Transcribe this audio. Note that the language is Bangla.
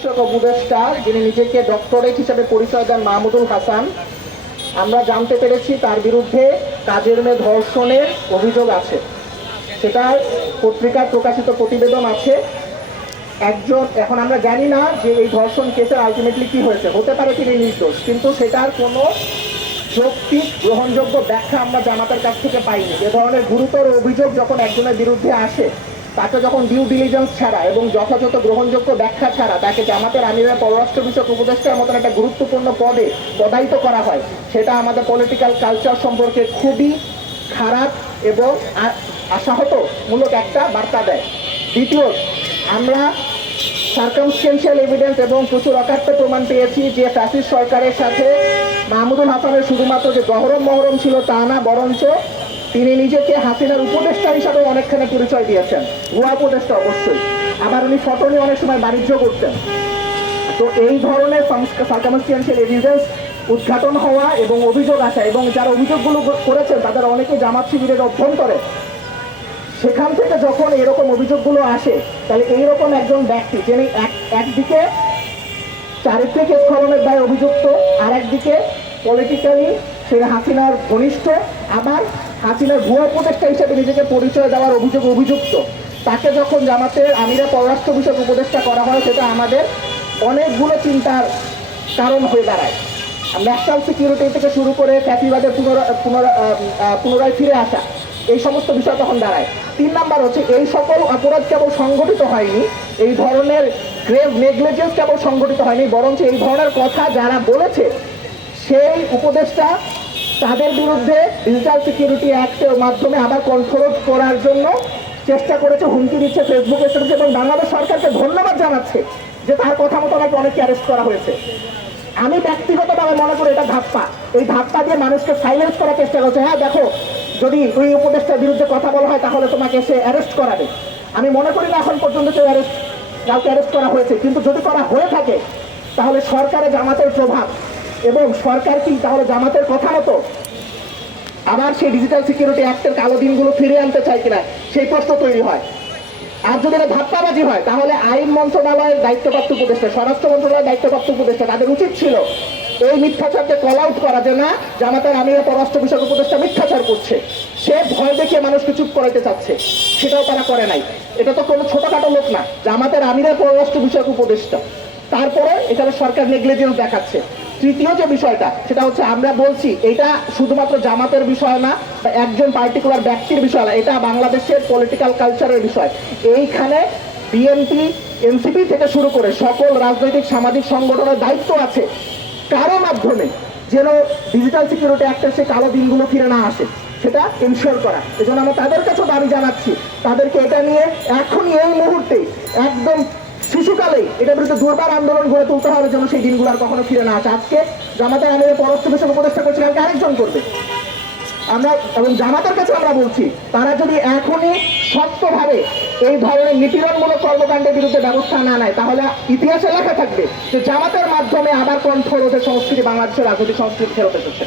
বিষয়ক উপদেষ্টা যিনি নিজেকে ডক্টরেট হিসেবে পরিচয় দেন, মাহমুদুল হাসান। আমরা জানতে পেরেছি তার বিরুদ্ধে কাজের মেয়ে ধর্ষণের অভিযোগ আছে। সেটা পত্রিকার প্রকাশিত প্রতিবেদন আছে। একজন, এখন আমরা জানি না যে এই ধর্ষণ কেসের আলটিমেটলি কি হয়েছে। হতে পারে তিনি নির্দোষ, কিন্তু সেটার কোনো যৌক্তিক গ্রহণযোগ্য ব্যাখ্যা আমরা জামাতার কাছ থেকে পাইনি। এ ধরনের গুরুতর অভিযোগ যখন একজনের বিরুদ্ধে আসে তাকে যখন ডিউ ডিলিজেন্স ছাড়া এবং যথাযথ গ্রহণযোগ্য ব্যাখ্যা ছাড়া তাকে জামাতের আমিরের পররাষ্ট্র বিষয়ক উপদেষ্টার মতন একটা গুরুত্বপূর্ণ পদে পদায়িত করা হয়, সেটা আমাদের পলিটিক্যাল কালচার সম্পর্কে খুবই খারাপ এবং আশাহতমূলক একটা বার্তা দেয়। দ্বিতীয়, আমরা সার্কামস্টেন্সিয়াল এভিডেন্স এবং প্রচুর অকাট্য প্রমাণ পেয়েছি যে ফ্যাসিস্ট সরকারের সাথে মাহমুদুল হাসানের শুধুমাত্র যে গহরম মহরম ছিল তা না, বরঞ্চ তিনি নিজেকে হাসিনার উপদেষ্টা হিসাবে অনেকখানি পরিচয় দিয়েছেন। ভুয়া উপদেষ্টা অবশ্যই। আবার উনি ফটো নিয়ে অনেক সময় বাণিজ্য করতেন। তো এই ধরনের সার্কামস্টিয়ান্সিয়াল এভিডেন্স উদ্ঘাটন হওয়া এবং অভিযোগ আসা এবং যারা অভিযোগগুলো করেছেন, তাদের অনেকে জামাত শিবিরের অভ্যন্তরে, সেখান থেকে যখন এরকম অভিযোগগুলো আসে, তাহলে এইরকম একজন ব্যক্তি যিনি এক একদিকে চারিত্রিক স্খলনের দায় অভিযুক্ত আর একদিকে পলিটিক্যালি সে হাসিনার ঘনিষ্ঠ আবার হাসিনার ভুয়া উপদেষ্টা হিসেবে নিজেকে পরিচয় দেওয়ার অভিযোগ অভিযুক্ত। তাকে যখন জামাতের আমিরা পররাষ্ট্র বিষয়ক উপদেষ্টা করা হয় সেটা আমাদের অনেকগুলো চিন্তার কারণ হয়ে দাঁড়ায়। ন্যাশনাল সিকিউরিটি থেকে শুরু করে ফ্যাসিবাদের পুনরা পুনরা- আহ, আহ, পুনরায় ফিরে আসা এই সমস্ত বিষয় তখন দাঁড়ায়। তিন নাম্বার হচ্ছে এই সকল অপরাধ কেবল সংগঠিত হয়নি এই ধরনের গ্রেভ নেগলিজেন্স কেবল সংগঠিত হয়নি বরঞ্চ এই ধরনের কথা যারা বলেছে সেই উপদেষ্টা তাদের বিরুদ্ধে ডিজিটাল সিকিউরিটি অ্যাক্টের মাধ্যমে আবার কন্ট্রোল করার জন্য চেষ্টা করেছে, হুমকি দিচ্ছে ফেসবুকে এসেছে এবং বাংলাদেশ সরকারকে ধন্যবাদ জানাচ্ছে যে তার কথা মতো নাকি অনেককে অ্যারেস্ট করা হয়েছে। আমি ব্যক্তিগতভাবে মনে করি এটা ধাপ্পা। এই ধাপ্পা দিয়ে মানুষকে সাইলেন্স করার চেষ্টা করছে। হ্যাঁ দেখো, যদি ওই উপদেষ্টার বিরুদ্ধে কথা বলা হয়, তাহলে তোমাকে সে অ্যারেস্ট করাবে। আমি মনে করি না এখন পর্যন্ত কেউ অ্যারেস্ট কাউকে অ্যারেস্ট করা হয়েছে। কিন্তু যদি করা হয়ে থাকে, তাহলে সরকারের জামাতের প্রভাব এবং সরকার কি তাহলে জামাতের কথা মতো আবার সেই ডিজিটাল সিকিউরিটি অ্যাক্টের কালো দিনগুলো ফিরে আনতে চায় কিনা? সেই প্রশ্ন তৈরি হয়। আর যদি এটা ধাপ্পাবাজি হয়, তাহলে আইন মন্ত্রণালয়ের দায়িত্বপ্রাপ্ত উপদেষ্টা, স্বরাষ্ট্র মন্ত্রণালয়ের দায়িত্বপ্রাপ্ত উপদেষ্টা তাদের উচিত ছিল এই মিথ্যাচারকে কল আউট করা যে না, জামাতের আমিরা পররাষ্ট্র বিষয়ক উপদেষ্টা মিথ্যাচার করছে। সে ভয় দেখিয়ে মানুষকে চুপ করাইতে চাচ্ছে। সেটাও তারা করে নাই। এটা তো কোনো ছোটখাটো লোক না। জামাতের আমিরা পররাষ্ট্র বিষয়ক উপদেষ্টা। তারপরে এখানে সরকার নেগলিজেন্স দেখাচ্ছে। তৃতীয় যে বিষয়টা, সেটা হচ্ছে আমরা বলছি, এটা শুধুমাত্র জামাতের বিষয় না, বা একজন পার্টিকুলার ব্যক্তির বিষয় না, এটা বাংলাদেশের পলিটিক্যাল কালচারের বিষয়। এইখানে বিএনপি এনসিপি থেকে শুরু করে সকল রাজনৈতিক সামাজিক সংগঠনের দায়িত্ব আছে। কারও মাধ্যমে যেন ডিজিটাল সিকিউরিটি অ্যাক্টের সেই কালো দিনগুলো ফিরে না আসে, সেটা ইনশিওর করা। এজন্য আমরা তাদের কাছেও দাবি জানাচ্ছি, তাদেরকে এটা নিয়ে এখনই এই মুহূর্তে একদম শিশুকালেই এটার বিরুদ্ধে দুর্বার আন্দোলন গড়ে তুলতে হবে যেন সেই দিনগুলো আর কখনো ফিরে না আসে। আজকে জামাতের আমাদের পররাষ্ট্র বিষয়ক উপদেষ্টা করছে কালকে আরেকজন করবে। আমরা এবং জামাতের কাছে আমরা বলছি, তারা যদি এখনই শক্তভাবে এই ধরনের নিপীড়নমূলক কর্মকাণ্ডের বিরুদ্ধে ব্যবস্থা না নেয়, তাহলে ইতিহাসে লেখা থাকবে যে জামাতের মাধ্যমে আবার কণ্ঠ রোধের সংস্কৃতি বাংলাদেশের রাজনৈতিক সংস্কৃতি ফেরত এসেছে।